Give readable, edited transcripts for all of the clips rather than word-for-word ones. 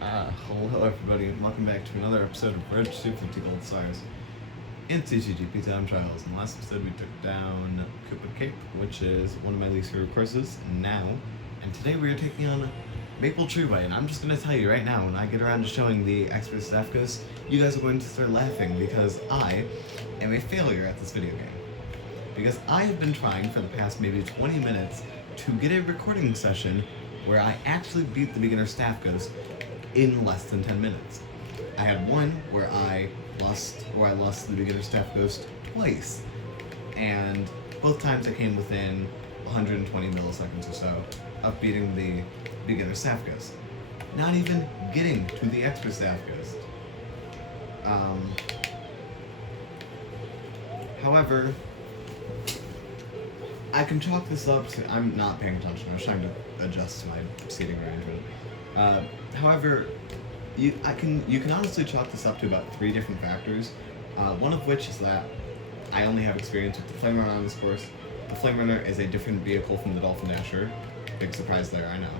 Hello everybody, and welcome back to another episode of Road to 250 Gold Stars in CGGP Time Trials. In the last episode we took down Koopa Cape, which is one of my least favorite courses now, and today we are taking on Maple Treeway, and I'm just going to tell you right now, when I get around to showing the expert staff ghost, you guys are going to start laughing because I am a failure at this video game. Because I have been trying for the past maybe 20 minutes to get a recording session where I actually beat the beginner staff ghost in less than 10 minutes. I had one where I lost the beginner staff ghost twice, and both times I came within 120 milliseconds or so of beating the beginner staff ghost. Not even getting to the expert staff ghost. However, I can chalk this up to, I'm not paying attention, I was trying to adjust my seating arrangement. However, you can honestly chalk this up to about 3 different factors. One of which is that I only have experience with the Flame Runner on this course. The Flame Runner is a different vehicle from the Dolphin Dasher. Big surprise there, I know.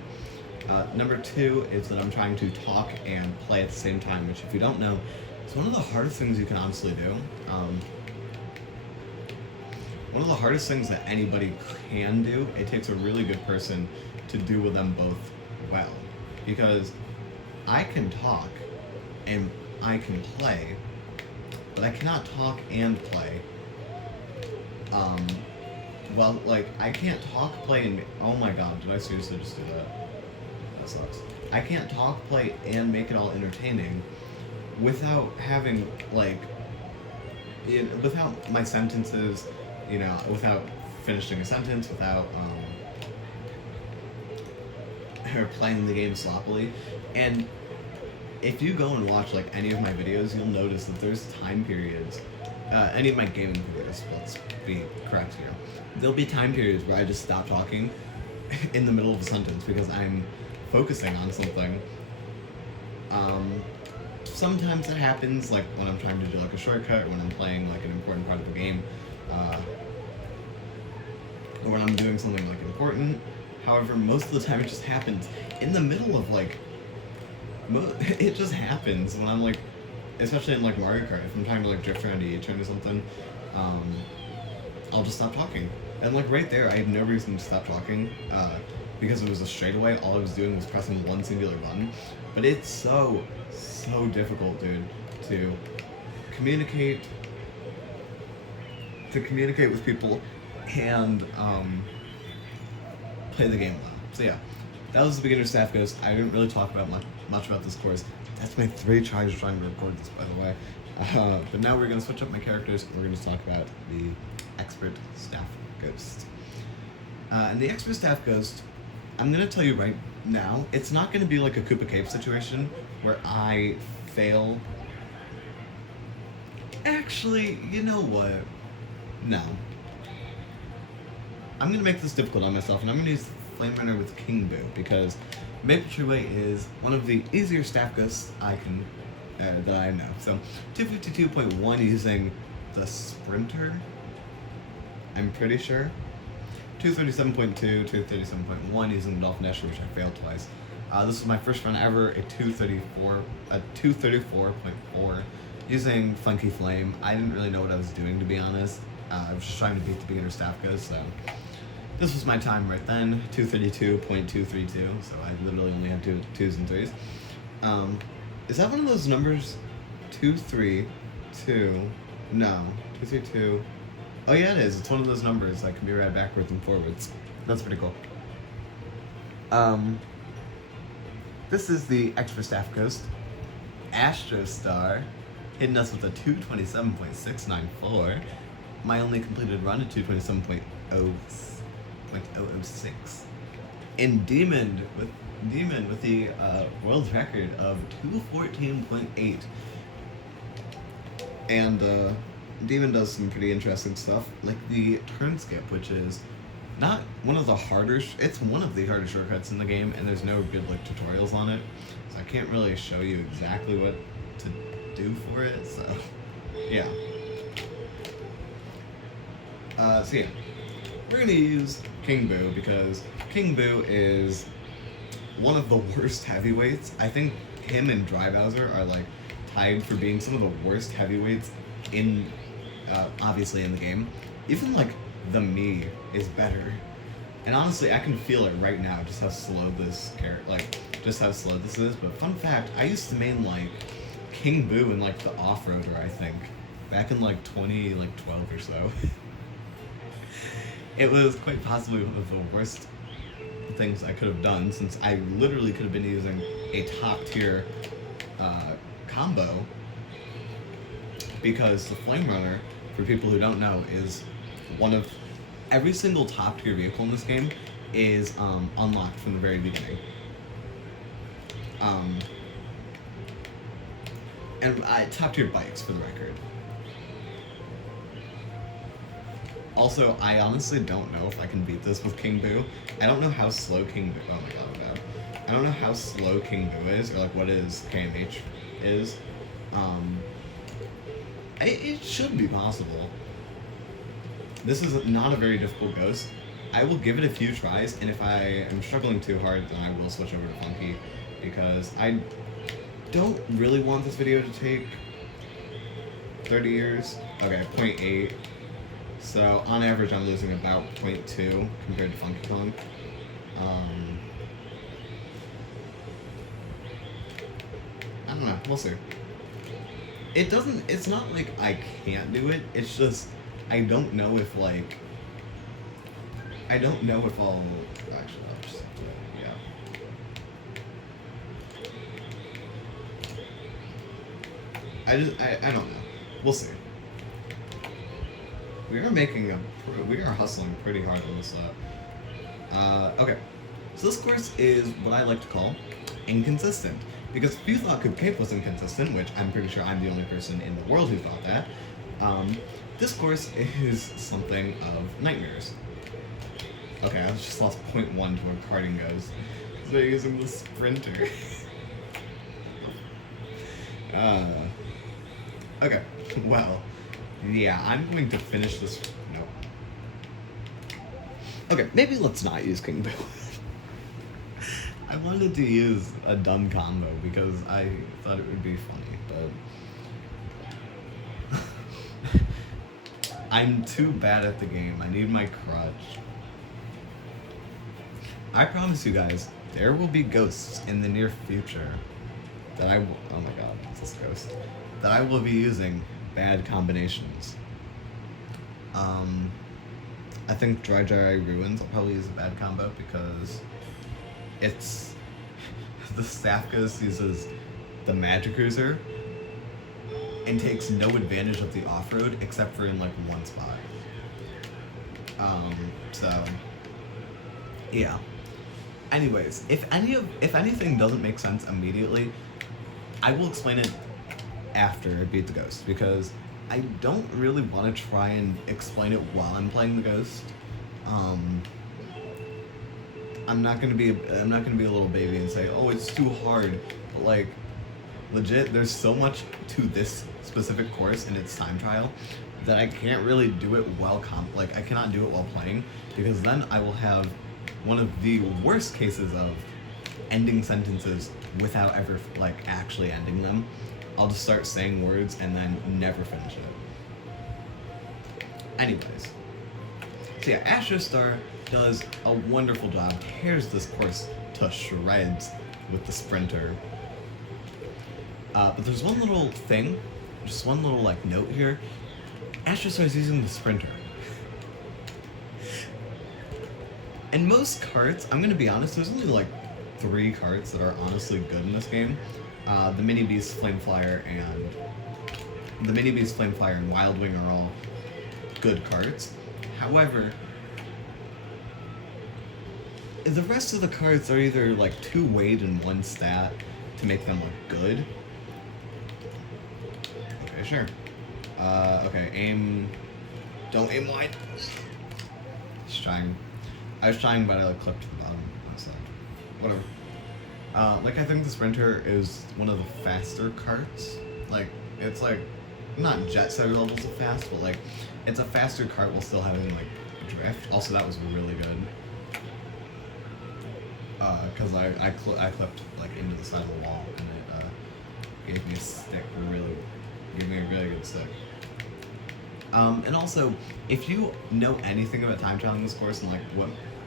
Number 2 is that I'm trying to talk and play at the same time, which if you don't know, is one of the hardest things you can honestly do. One of the hardest things that anybody can do. It takes a really good person to do with them both well. Because I can talk and I can play, but I cannot talk and play. Well, like, I can't talk, play, and... Oh my god, did I seriously just do that? That sucks. I can't talk, play, and make it all entertaining without having, like... without my sentences, you know, without finishing a sentence, without, her playing the game sloppily. And if you go and watch, like, any of my videos, you'll notice that there's time periods, any of my gaming videos, let's be correct here. There'll be time periods where I just stop talking in the middle of a sentence because I'm focusing on something. Sometimes it happens, like, when I'm trying to do, like, a shortcut, or when I'm playing, like, an important part of the game, or when I'm doing something, like, important. However, most of the time it just happens in the middle of, like, it just happens when I'm, like, especially in, like, Mario Kart, if I'm trying to, like, drift around a U-turn or something, I'll just stop talking. And, like, right there, I had no reason to stop talking, because it was a straightaway. All I was doing was pressing one singular button. But it's so difficult, dude, to communicate with people and, play the game well. So yeah, that was the beginner staff ghost. I didn't really talk about much about this course. That's my 3 tries trying to record this, by the way. But now we're going to switch up my characters, and we're going to talk about the expert staff ghost. And the expert staff ghost, I'm going to tell you right now, it's not going to be like a Koopa Cape situation where I fail. Actually, you know what? No. I'm going to make this difficult on myself, and I'm going to use Flame Runner with King Boo, because Maple Treeway is one of the easier staff ghosts I can, that I know. So, 252.1 using the Sprinter, I'm pretty sure. 237.2, 237.1 using the Dolphin Dasher, which I failed twice. This is my first run ever, a 234.4 using Funky Flame. I didn't really know what I was doing, to be honest. I was just trying to beat the beginner staff ghost, so this was my time right then, 232.232, so I literally only have 2s and 3s. Is that one of those numbers? 232, no, 232, oh yeah it is, it's one of those numbers that can be read backwards and forwards. That's pretty cool. This is the extra staff ghost, Astro Star, hitting us with a 227.694. My only completed run at 227.006. And Demon with the world record of 214.8. And Demon does some pretty interesting stuff, like the turn skip, which is not one of the harder, it's one of the harder shortcuts in the game, and there's no good, like, tutorials on it, so I can't really show you exactly what to do for it, so yeah. So yeah, we're gonna use King Boo because King Boo is one of the worst heavyweights. I think him and Dry Bowser are like tied for being some of the worst heavyweights in, obviously in the game. Even like the Mii is better. And honestly, I can feel it right now, just how slow this just how slow this is. But fun fact, I used to main like King Boo in like the off-roader, I think, back in like 2012 or so. It was quite possibly one of the worst things I could have done, since I literally could have been using a top tier combo, because the Flame Runner, for people who don't know, is one of every single top tier vehicle in this game is unlocked from the very beginning. And top tier bikes, for the record. Also, I honestly don't know if I can beat this with King Boo. I don't know how slow King Boo. Oh my god, I'm bad. I don't know how slow King Boo is, or like what his KMH is. It should be possible. This is not a very difficult ghost. I will give it a few tries, and if I am struggling too hard, then I will switch over to Funky, because I don't really want this video to take 30 years. Okay, 0.8. So, on average, I'm losing about 0.2 compared to Funky Kong. I don't know, we'll see. It's not like I can't do it, it's just, I don't know if I'll, actually, I'll just have to, yeah. I don't know. We'll see. We are hustling pretty hard on this, okay. So this course is what I like to call inconsistent. Because if you thought Koopa Cape was inconsistent, which I'm pretty sure I'm the only person in the world who thought that, this course is something of nightmares. Okay, I just lost 0.1 to where karting goes. So they're using the sprinter. Okay, well, yeah, I'm going to finish this. No. Okay, maybe let's not use King Boo. I wanted to use a dumb combo because I thought it would be funny, but I'm too bad at the game. I need my crutch. I promise you guys, there will be ghosts in the near future that I will. Oh my god, it's this ghost. That I will be using bad combinations. I think Dry Ruins I'll probably use a bad combo because it's the staff ghost uses the Magic Cruiser and takes no advantage of the off-road except for in like one spot. So yeah. Anyways, if anything doesn't make sense immediately, I will explain it after I beat the ghost, because I don't really want to try and explain it while I'm playing the ghost. I'm not gonna be a little baby and say, oh, it's too hard. But like, legit, there's so much to this specific course and its time trial that I can't really do it while I cannot do it while playing, because then I will have one of the worst cases of ending sentences without ever like actually ending them. I'll just start saying words and then never finish it. Anyways, so yeah, Astrostar does a wonderful job, tears this course to shreds with the sprinter. But there's one little thing, just one little like note here. Astrostar is using the sprinter. And most karts, I'm gonna be honest, there's only like 3 karts that are honestly good in this game. The Mini Beast, Flame Flyer, and Wild Wing are all good karts. However, the rest of the karts are either like too weighed in one stat to make them look good. Okay, sure. Okay, don't aim wide. I was trying, but I like clipped to the bottom. So, whatever. Like, I think the Sprinter is one of the faster karts. Like, it's like, not jet setter levels of fast, but like, it's a faster kart while still having like drift. Also, that was really good. because I clipped like into the side of the wall, and it gave me a stick, gave me a really good stick. And also, if you know anything about time trial in this course and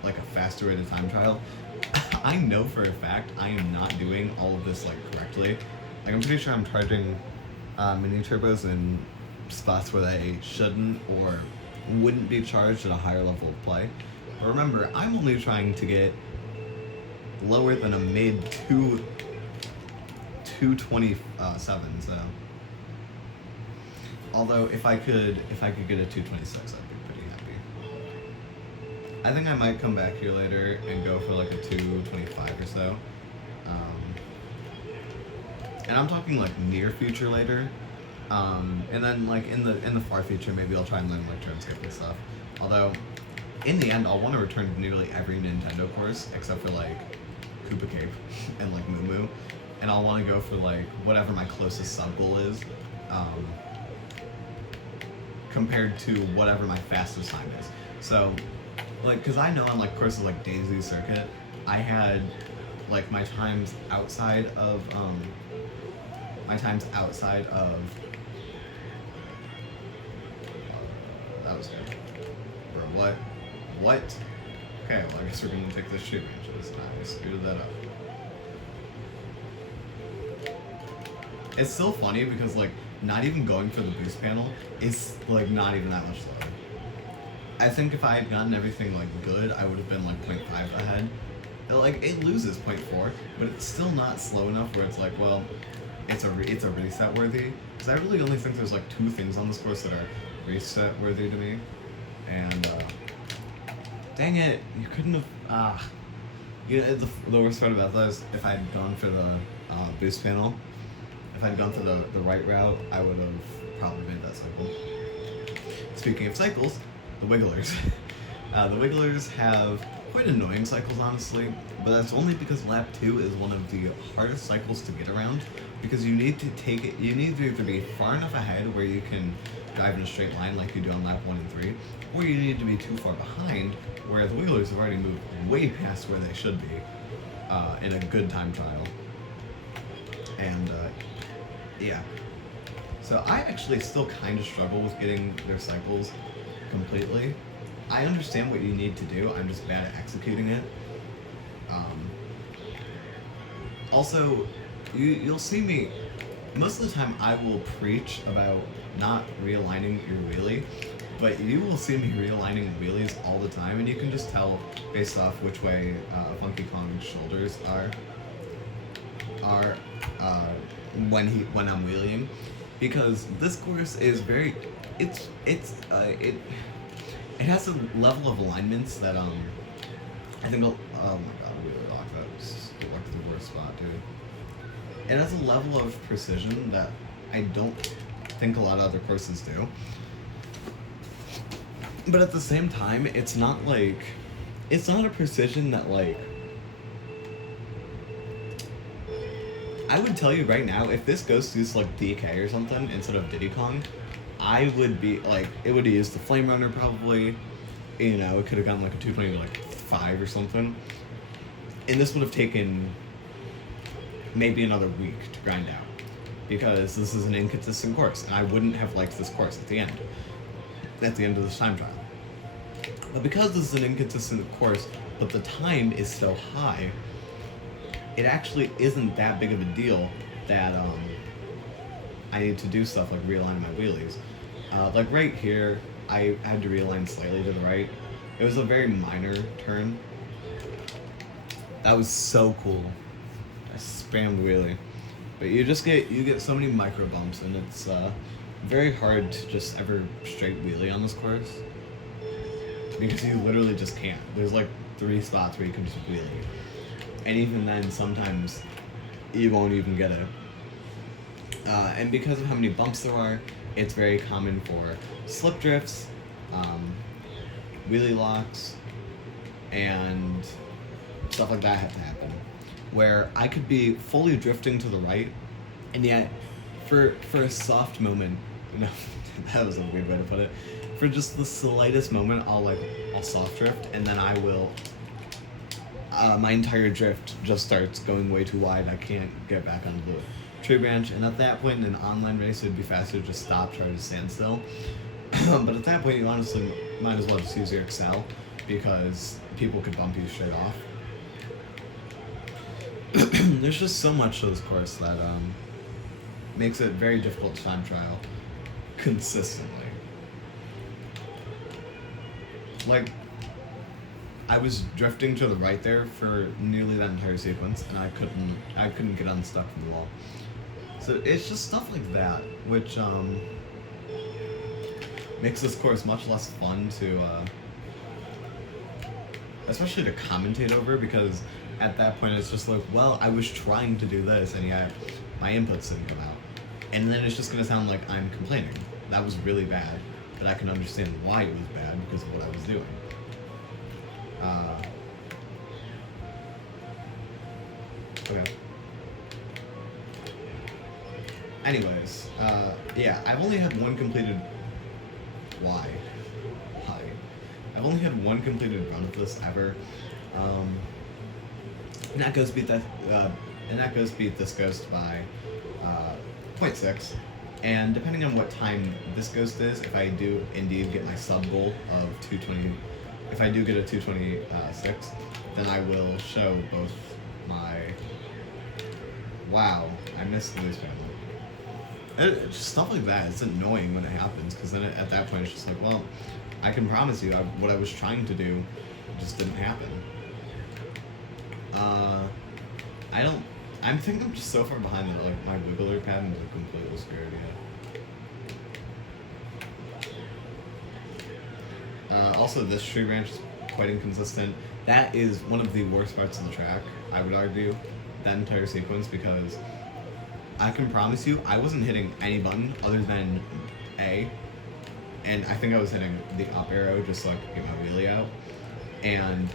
like a faster way to time trial, I know for a fact I am not doing all of this like correctly. Like I'm pretty sure I'm charging mini turbos in spots where they shouldn't or wouldn't be charged at a higher level of play. But remember, I'm only trying to get lower than a mid 227. So, although if I could get a 226, I'd be pretty happy. I think I might come back here later and go for like a 225 or so. And I'm talking like near future later. And then like in the far future, maybe I'll try and learn like turn skip and stuff. Although, in the end, I'll want to return to nearly every Nintendo course except for like Koopa Cape and like Moo Moo, and I'll want to go for like whatever my closest sub goal is, compared to whatever my fastest time is. So, like, cause I know on like courses like Daisy Circuit, I had like my times outside of that was good. Bro, what? Okay, well I guess we're gonna take this shoot range. I screwed that up. It's still funny because like not even going for the boost panel is like not even that much slower. I think if I had gotten everything like good, I would have been like 0.5 ahead. Like it loses 0.4, but it's still not slow enough where it's like, well, it's a reset worthy. Because I really only think there's like 2 things on this course that are reset worthy to me, and dang it, you couldn't have. The worst part about that is if I had gone for the boost panel, if I had gone for the right route, I would have probably made that cycle. Speaking of cycles, the Wigglers. The Wigglers have quite annoying cycles, honestly, but that's only because lap 2 is one of the hardest cycles to get around, because you need to either be far enough ahead where you can drive in a straight line like you do on lap 1 and 3, or you need to be too far behind, where the Wigglers have already moved way past where they should be in a good time trial. And yeah. So I actually still kind of struggle with getting their cycles completely. I understand what you need to do, I'm just bad at executing it. Also, you'll see me, most of the time I will preach about not realigning your wheelie, but you will see me realigning wheelies all the time, and you can just tell based off which way Funky Kong's shoulders are when I'm wheeling, because this course is very, it has a level of alignments that I think, oh my god, I really locked that. It locked the worst spot, dude. It has a level of precision that I don't think a lot of other courses do. But at the same time, it's not a precision that like, I would tell you right now, if this goes through like DK or something instead of Diddy Kong, I would be like, it would have used the Flame Runner probably, you know, it could have gotten like a 220 to like 5 or something. And this would have taken maybe another week to grind out, because this is an inconsistent course, and I wouldn't have liked this course at the end of this time trial. But because this is an inconsistent course, but the time is so high, it actually isn't that big of a deal that I need to do stuff like realign my wheelies. Like right here, I had to realign slightly to the right. It was a very minor turn. That was so cool. I spammed wheelie. But you get so many micro bumps, and it's very hard to just ever straight wheelie on this course, because you literally just can't. There's like 3 spots where you can just wheelie, and even then sometimes you won't even get it. And because of how many bumps there are, it's very common for slip drifts, wheelie locks, and stuff like that have to happen, where I could be fully drifting to the right, and yet for a soft moment, no, that was a weird way to put it, for just the slightest moment, I'll soft drift, and then I will my entire drift just starts going way too wide. I can't get back onto the tree branch, and at that point in an online race, it'd be faster to just stop, try to stand still. But at that point, you honestly might as well just use your Excel, because people could bump you straight off. There's just so much to this course that makes it very difficult to time trial consistently. Like, I was drifting to the right there for nearly that entire sequence, and I couldn't get unstuck from the wall. So it's just stuff like that, which makes this course much less fun to, especially to commentate over, because at that point it's just like, well, I was trying to do this, and yet my inputs didn't come out. And then it's just gonna sound like I'm complaining. That was really bad, but I can understand why it was bad because of what I was doing. Okay. Anyways, yeah, I've only had one completed. Why? I've only had one completed run of this ever. And that ghost beat this ghost by 0.6. And depending on what time this ghost is, if I do indeed get my sub goal of 220, if I do get a 226, then I will show both my. Wow, I missed the loose panel. It's just stuff like that. It's annoying when it happens, because then at that point it's just like, well, I can promise you what I was trying to do just didn't happen. I think I'm just so far behind that like my wiggler pattern is completely screwed yet. Also, this tree branch is quite inconsistent. That is one of the worst parts of the track, I would argue, that entire sequence, because I can promise you I wasn't hitting any button other than A, and I think I was hitting the up arrow just so I could get my wheelie out, and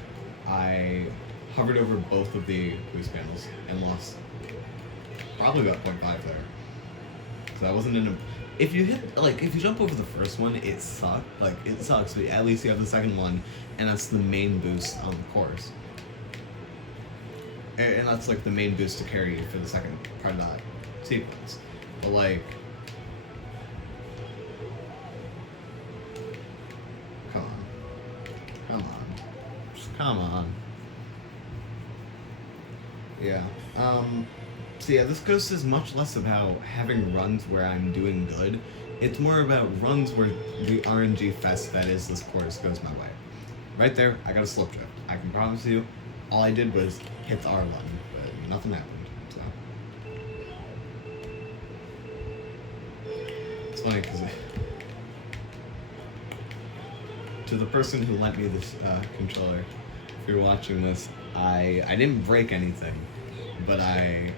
I hovered over both of the boost panels and lost probably about 0.5 there. So I wasn't in a. If you jump over the first one, it sucks. Like, it sucks, but at least you have the second one, and that's the main boost on the course. And that's like the main boost to carry you for the second part of that sequence. But like, come on. Yeah. So yeah, this ghost is much less about having runs where I'm doing good. It's more about runs where the RNG fest that is this course goes my way. Right there, I got a slip drift. I can promise you, all I did was hit the R button, but nothing happened. So it's funny because to the person who lent me this controller, if you're watching this, I didn't break anything, but I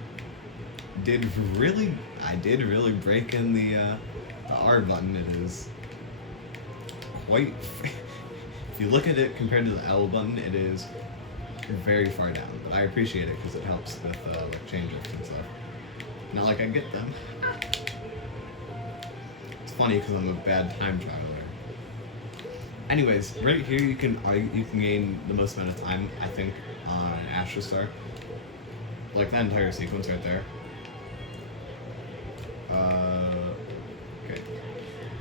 did really break in the R button. It is quite. If you look at it compared to the L button, it is very far down. But I appreciate it because it helps with like changes and stuff. Not like I get them. It's funny because I'm a bad time traveler. Anyways, right here you can gain the most amount of time, I think, on Astrostar. Like that entire sequence right there. Okay.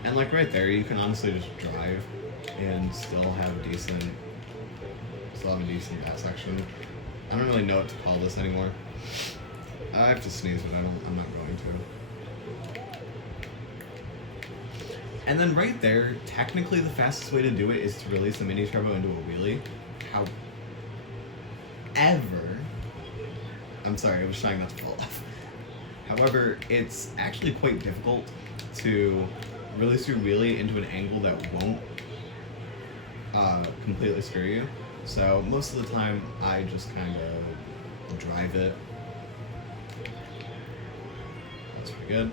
And like right there, you can honestly just drive and still have a decent back section. I don't really know what to call this anymore. I have to sneeze, but I'm not going to. And then right there, technically the fastest way to do it is to release the mini turbo into a wheelie. However, I'm sorry, I was trying not to fall off. However, it's actually quite difficult to release your wheelie into an angle that won't completely screw you. So most of the time, I just kind of drive it. That's pretty good.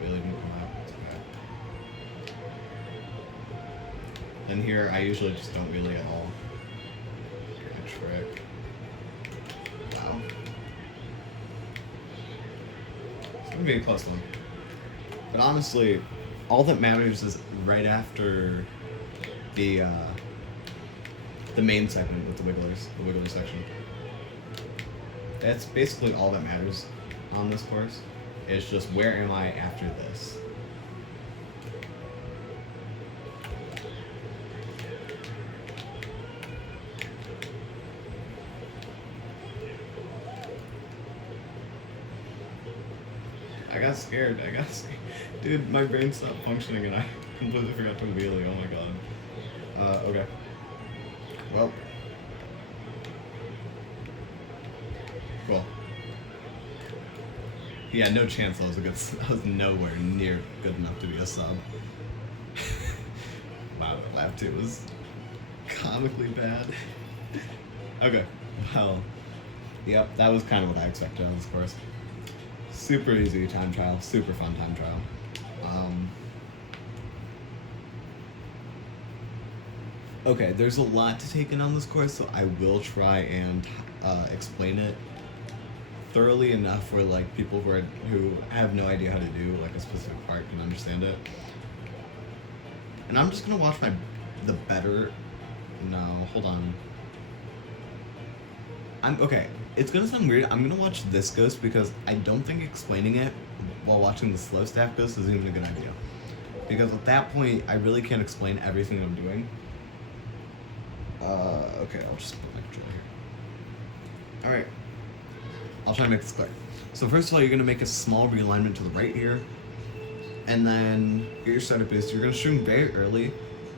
Wheelie didn't come out. That's okay. Then here, I usually just don't wheelie at all. A trick. Wow. It's gonna be a close one. But honestly, all that matters is right after the the main segment with the wiggler section. That's basically all that matters on this course. It's just where am I after this. I got scared. Dude, my brain stopped functioning and I completely forgot to wheelie. Oh my god. Okay. Well. Cool. Yeah, no chance I was nowhere near good enough to be a sub. Wow, lap 2 was comically bad. Okay, well, yep, that was kind of what I expected on this course. Super easy time trial, super fun time trial. Okay, there's a lot to take in on this course, so I will try and explain it thoroughly enough where like people who have no idea how to do like a specific part can understand it. And I'm just gonna watch the better. No, hold on. Okay. It's gonna sound weird. I'm gonna watch this ghost because I don't think explaining it while watching the slow staff ghost is even a good idea. Because at that point, I really can't explain everything I'm doing. Okay, I'll just put my controller here. Alright. I'll try to make this clear. So first of all, you're gonna make a small realignment to the right here. And then get your startup boost. You're gonna stream very early.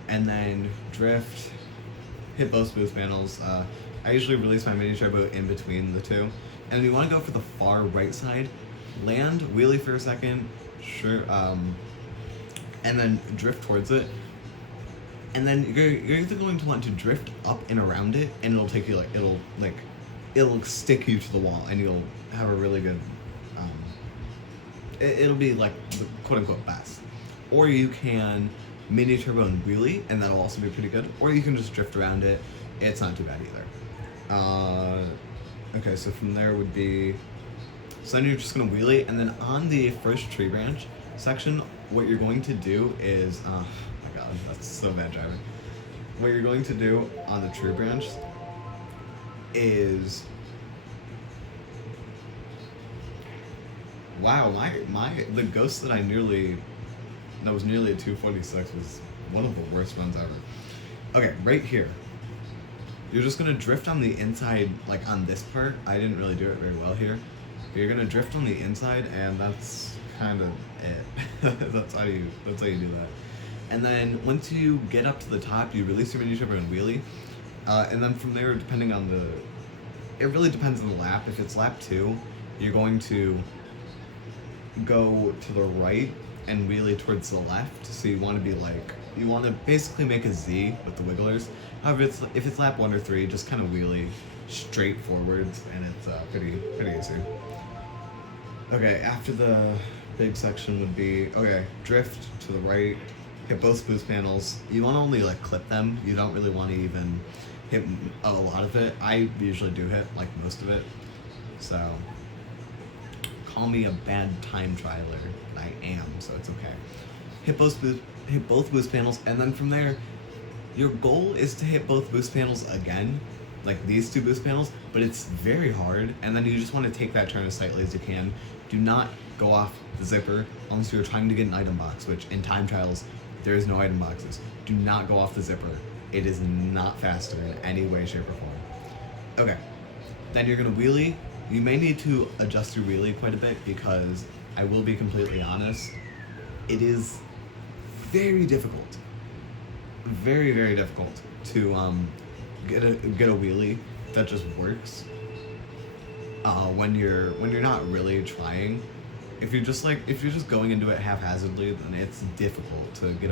And then drift, hit both boost panels. I usually release my mini turbo in between the two. And then you want to go for the far right side, land, wheelie for a second, sure, and then drift towards it. And then you're either going to want to drift up and around it, and it'll take you it'll stick you to the wall, and you'll have a really good, it'll be like the quote unquote best. Or you can mini turbo and wheelie, and that'll also be pretty good. Or you can just drift around it. It's not too bad either. Okay, so from there would be, so then you're just gonna wheelie, and then on the first tree branch section, what you're going to do is, oh my god, that's so bad driving. What you're going to do on the tree branch is, wow, the ghost that was nearly a 246 was one of the worst ones ever. Okay, right here. You're just gonna drift on the inside, like on this part. I didn't really do it very well here. But you're gonna drift on the inside, and that's kind of it. that's how you do that. And then once you get up to the top, you release your mini turbo and wheelie. And then from there, depending on it really depends on the lap. If it's lap 2, you're going to go to the right and wheelie towards the left. So you want to basically make a Z with the wigglers. However, if it's lap 1 or 3, just kind of wheelie straight forwards, and it's pretty easy. Okay, after the big section would be, okay, drift to the right, hit both boost panels. You want to only like clip them. You don't really want to even hit a lot of it. I usually do hit like most of it. So call me a bad time trialer. I am, so it's okay. Hit both boost panels, and then from there, your goal is to hit both boost panels again, like these two boost panels, but it's very hard, and then you just want to take that turn as tightly as you can. Do not go off the zipper unless you're trying to get an item box, which in time trials, there is no item boxes. Do not go off the zipper. It is not faster in any way, shape, or form. Okay, then you're gonna wheelie. You may need to adjust your wheelie quite a bit because I will be completely honest, it is very difficult. Very, very difficult to get a wheelie that just works when you're not really trying. If you're just going into it haphazardly, then it's difficult to get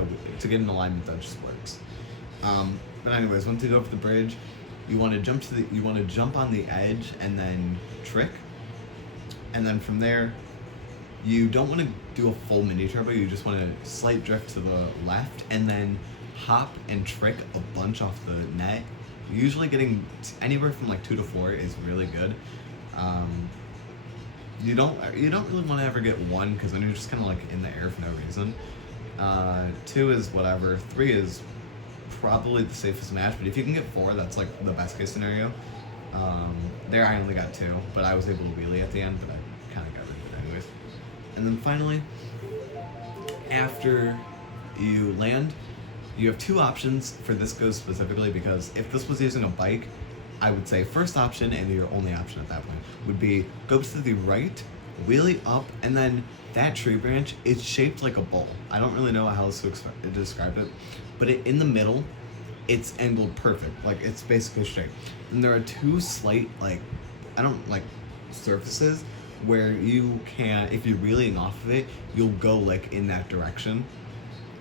an alignment that just works. But anyways, once you go over the bridge, you want to jump on the edge and then trick, and then from there, you don't want to do a full mini turbo. You just want to slight drift to the left and then hop and trick a bunch off the net. Usually getting anywhere from like 2 to 4 is really good. You don't really want to ever get 1 because then you're just kind of like in the air for no reason. 2 is whatever. 3 is probably the safest match, but if you can get 4, that's like the best case scenario. There I only got 2, but I was able to wheelie at the end, but I kind of got rid of it anyways. And then finally, after you land, you have 2 options for this goes specifically, because if this was using a bike, I would say first option, and your only option at that point, would be go to the right, wheelie up, and then that tree branch is shaped like a bowl. I don't really know how else to describe it, but in the middle, it's angled perfect. Like, it's basically straight. And there are 2 slight, like, surfaces where you can, if you're wheeling off of it, you'll go, like, in that direction.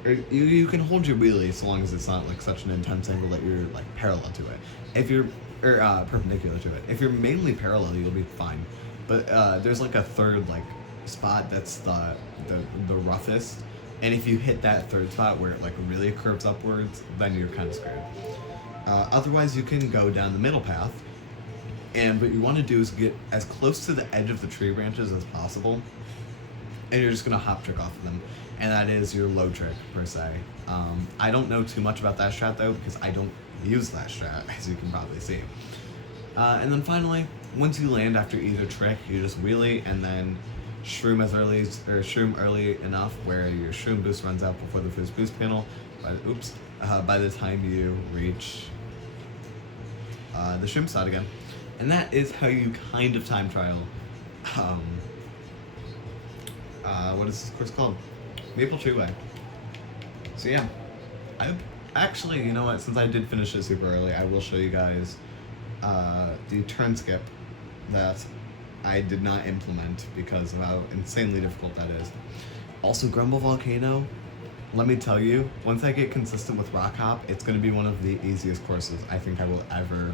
Or you can hold your wheelie so long as it's not, like, such an intense angle that you're, like, parallel to it. If you're, perpendicular to it. If you're mainly parallel, you'll be fine. But, there's, like, a third, like, spot that's the roughest. And if you hit that third spot where it, like, really curves upwards, then you're kind of screwed. Otherwise, you can go down the middle path, and what you want to do is get as close to the edge of the tree branches as possible, and you're just going to hop trick off of them, and that is your low trick, per se. I don't know too much about that strat, though, because I don't use that strat, as you can probably see. And then finally, once you land after either trick, you just wheelie, and then shroom early enough where your shroom boost runs out before the first boost panel. By the time you reach the shroom slot again. And that is how you kind of time trial what is this course called? Maple Treeway. So yeah, I actually, you know what, since I did finish it super early, I will show you guys the turn skip that I did not implement because of how insanely difficult that is. Also, Grumble Volcano, let me tell you, once I get consistent with Rock Hop, it's going to be one of the easiest courses I think I will ever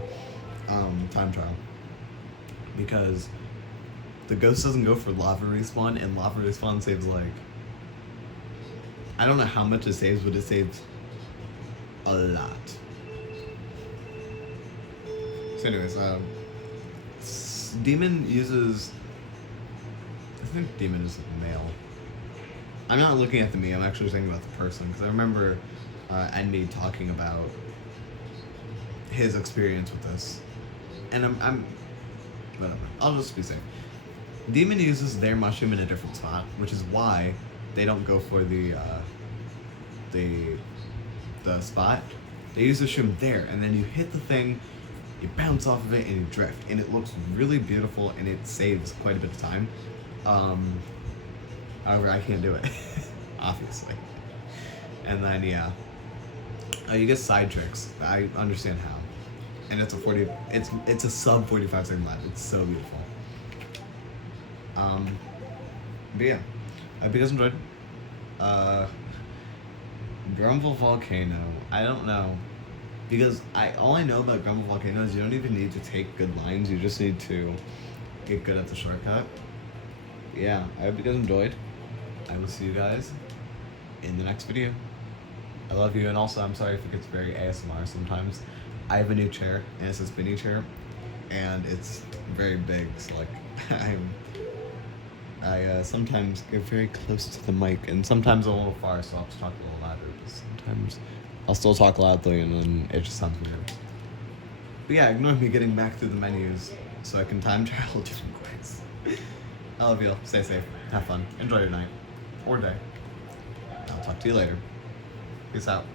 time trial. Because the ghost doesn't go for lava respawn, and lava respawn saves, like, I don't know how much it saves, but it saves a lot. So anyways, Demon uses, I think Demon is male. I'm not looking at the me, I'm actually thinking about the person, because I remember Envy talking about his experience with this. And I'm whatever, I'll just be safe. Demon uses their mushroom in a different spot, which is why they don't go for the spot. They use the shroom there, and then you hit the thing, you bounce off of it, and you drift, and it looks really beautiful, and it saves quite a bit of time. However, I can't do it, obviously. And then yeah, you get side tricks. I understand how, and it's a sub 45-second lap. It's so beautiful. But yeah, I hope you guys enjoyed. Grumble Volcano, I don't know, because all I know about Grumble Volcano is you don't even need to take good lines, you just need to get good at the shortcut. Yeah, I hope you guys enjoyed. I will see you guys in the next video. I love you, and also I'm sorry if it gets very ASMR sometimes. I have a new chair, and it's a spinny chair, and it's very big, so like I sometimes get very close to the mic, and sometimes a little far, so I'll have to talk a little louder. But sometimes I'll still talk loudly, and then it just sounds weird. But yeah, ignore me getting back through the menus so I can time travel different courses. I love you all. Stay safe. Have fun. Enjoy your night. Or day. I'll talk to you later. Peace out.